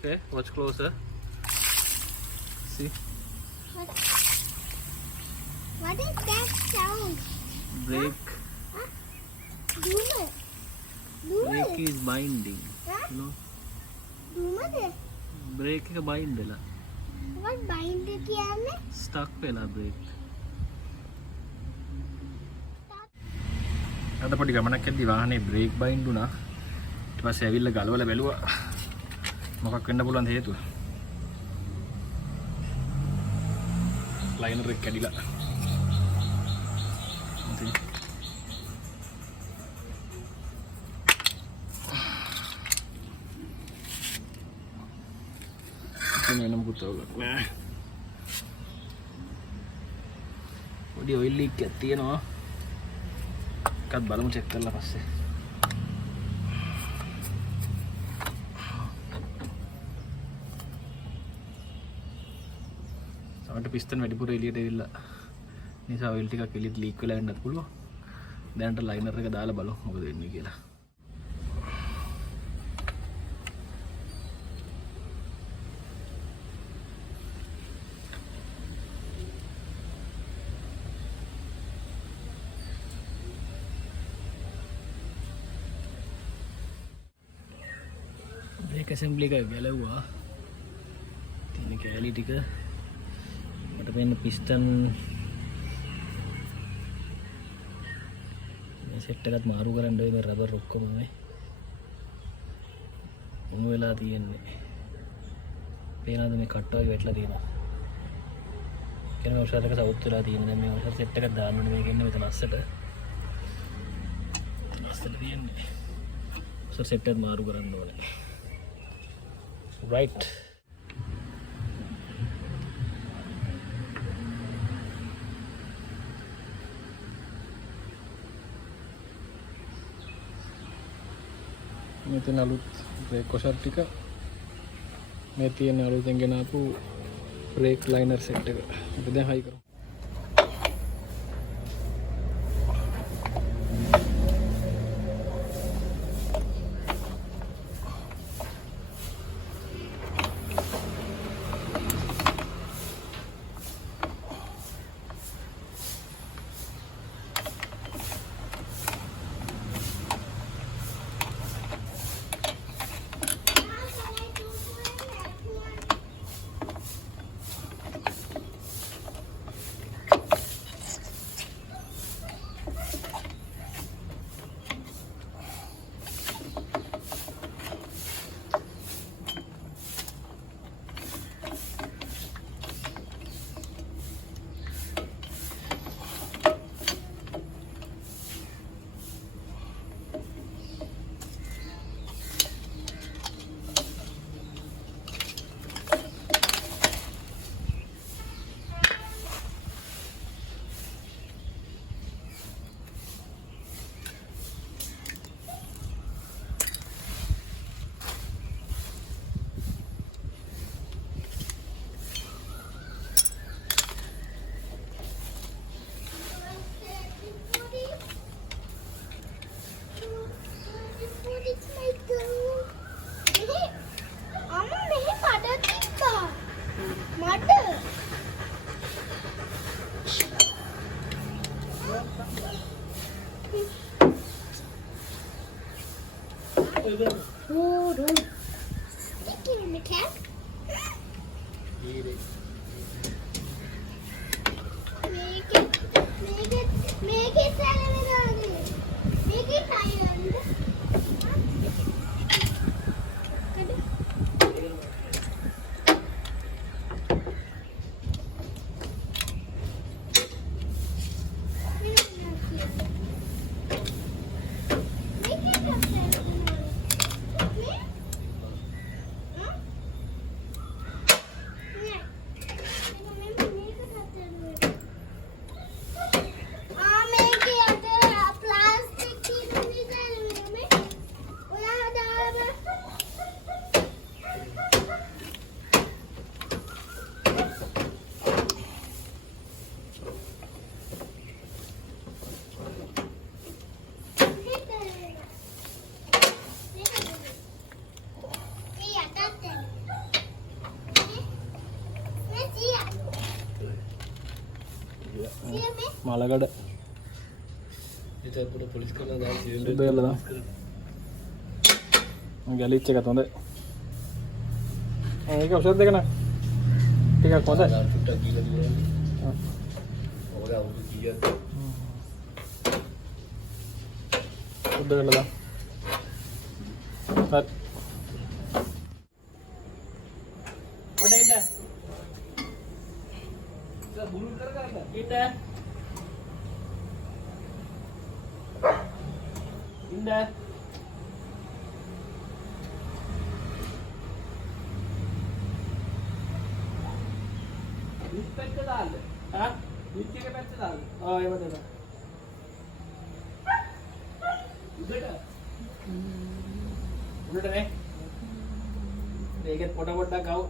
Okay, watch closer. See? What is that sound? Brake. Huh? Doomer. Brake is binding. Huh? You know? Doomer? Brake එක bind වෙලා. What bind කියන්නේ? Stuck වෙලා brake. අද පොඩි ගමනක් යද්දි වාහනේ brake bind වුණා. ඊට පස්සේ ඇවිල්ලා ගලවලා බැලුවා. මොකක් වෙන්න පුළුවන්ද හේතුව? ලයිනර් එක කැඩිලා. වෙන මොකුත් අවුලක් නෑ. පොඩි ඔයිල් ලීක් එකක් තියෙනවා. එකක් බලමු චෙක් කරලා පස්සේ. සමහරට පිස්ටන් වැඩිපුර එළියට එවිලා නිසා ඔයිල් ටිකක් එළියට ලීක් වෙලා යන්නත් පුළුවන්. දැනට ලයිනර් එක දාලා බලමු මොකද වෙන්නේ කියලා. ब्रेक असेंबली का गला हुआ तीन कैली टिक मट पेन पिस्टन सेट එකත් මාරු කරන්න ඔය රබර් ඔක්කොම මේ මොන වෙලා තියෙන්නේ පේනවාද මේ කට් වගේ වැටලා තියෙනවා කියන ඔෂාර් එක සවුත් වෙලා තියෙන දැන් මේ ඔෂාර් සෙට් එකක් දාන්න ඕනේ මේක එන්නේ මෙතන අස්සට තියෙන්නේ ඔෂාර් සෙට් එකත් මාරු කරන්න ඕනේ right මේ තියෙන අලුත් බ්‍රේක් කොෂර් ටික මේ තියෙන අලුතෙන් ගෙන ආපු බ්‍රේක් ලයිනර් සෙට් එක අපි දැන් හයි කරමු Oh, don't. Thank you, McCann. Eat it. Make it silent. Make it silent. මලකඩ ඒතර පොලිස් කරලා දාලා සිලින්ඩර් බෙල්ලද ගැලිච් එක හොඳයි ඒක ඔෂොත් දෙක නා ටිකක් හොඳයි ටුට්ටක් ගිහලා දුවනවා ඔය අවුරුදු කීයක්ද සුද්ධ කරලා දාන්න හරි ඔඩ ඉන්න බුරු කර ඉන්න ඉන්න විස්පෙක්ක දාන්න හා විස්කේක පැත්ත දාන්න එහෙම දෙන්න උඩට නේ මේකෙත් පොඩ පොඩක් ආව